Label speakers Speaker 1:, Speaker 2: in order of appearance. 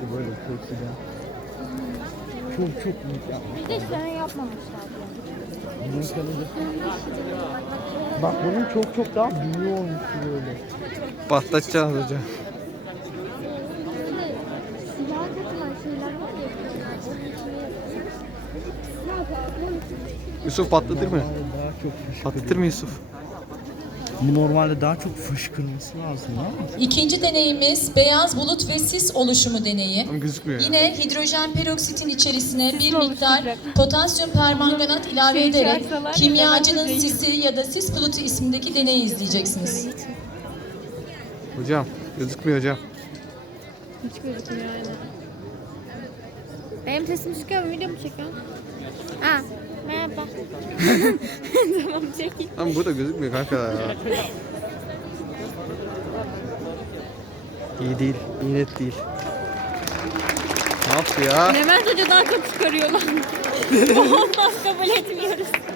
Speaker 1: böyle tepsiden. Çok büyük yapmış.
Speaker 2: Bir de sen yapmamışlar.
Speaker 1: Bak bunun çok daha büyüğü olmuş böyle.
Speaker 3: Patlatacağız hocam.
Speaker 2: Siyah katılan şeyler var ya.
Speaker 3: Yusuf patlatır mı?
Speaker 1: Normalde daha çok fışkırıyor.
Speaker 3: Patlatır mı Yusuf?
Speaker 1: Bu normalde daha çok fışkırması lazım ama.
Speaker 4: İkinci deneyimiz beyaz bulut ve sis oluşumu deneyi.
Speaker 3: Ama gözükmüyor ya.
Speaker 4: Yine hidrojen peroksitin içerisine bir
Speaker 2: mi
Speaker 4: miktar
Speaker 2: oluşturacak?
Speaker 4: potasyum permanganat ilave
Speaker 2: Şey
Speaker 4: ederek
Speaker 2: çarpsalar ya,
Speaker 4: kimyacının
Speaker 2: bence
Speaker 4: sisi ya da sis bulutu ismindeki deneyi izleyeceksiniz.
Speaker 3: Hocam gözükmüyor hocam.
Speaker 2: Hiç gözükmüyor aynen. Benim sesim çıkıyor mu? Video mu çekiyorsun? Ha, merhaba. Tamam çekeyim.
Speaker 3: Ama burada gözükmüyor kanka ya. İyi değil, iyi net değil. Ne yaptı ya?
Speaker 2: Levent Hoca daha çok çıkarıyor lan. Olmaz kabul etmiyoruz.